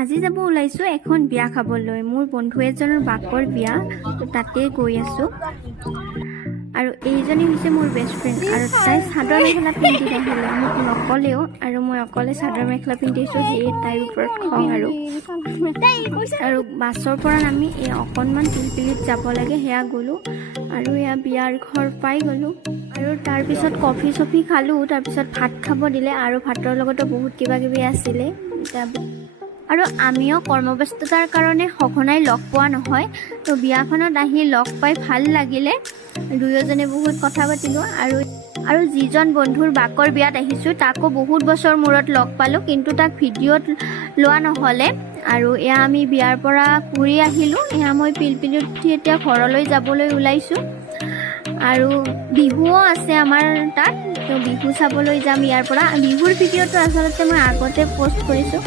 আজি যাব ওলাইছোঁ এখন বিয়া খাবলৈ। মোৰ বন্ধু এজনৰ বাকৰ বিয়া, তো তাতে গৈ আছোঁ। আৰু এইজনী হৈছে মোৰ বেষ্ট ফ্ৰেণ্ড, আৰু তাই চাদৰ মেখেলা পিন্ধি আহিলে, মোক নকলেও, আৰু মই অকলে চাদৰ মেখেলা পিন্ধিছোঁ, সেয়ে তাইৰ ওপৰত খং। আৰু বাছৰ পৰা নামি অকণমান পিলপিলিত যাব লাগে, সেয়া গ'লোঁ আৰু এয়া বিয়াৰ ঘৰ পাই গ'লোঁ। আৰু তাৰপিছত কফি চফি খালোঁ, তাৰপিছত ভাত খাব দিলে, আৰু ভাতৰ লগতো বহুত কিবা কিবি আছিলে। আৰু আমিও কৰ্মব্যস্ততাৰ কাৰণে সঘনাই লগ পোৱা নহয়, তো বিয়াখনত আহি লগ পাই ভাল লাগিলে। দুয়োজনে বহুত কথা পাতিলোঁ। আৰু যিজন বন্ধুৰ বাকৰ বিয়াত আহিছোঁ তাকো বহুত বছৰ মূৰত লগ পালোঁ, কিন্তু তাক ভিডিঅ'ত লোৱা নহ'লে। আৰু এয়া আমি বিয়াৰ পৰা ঘূৰি আহিলোঁ। এয়া মই পিলপিলিত উঠি এতিয়া ঘৰলৈ যাবলৈ ওলাইছোঁ। আৰু বিহুও আছে আমাৰ তাত, তো বিহু চাবলৈ যাম ইয়াৰ পৰা। বিহুৰ ভিডিঅ'টো আচলতে মই আগতে পষ্ট কৰিছোঁ,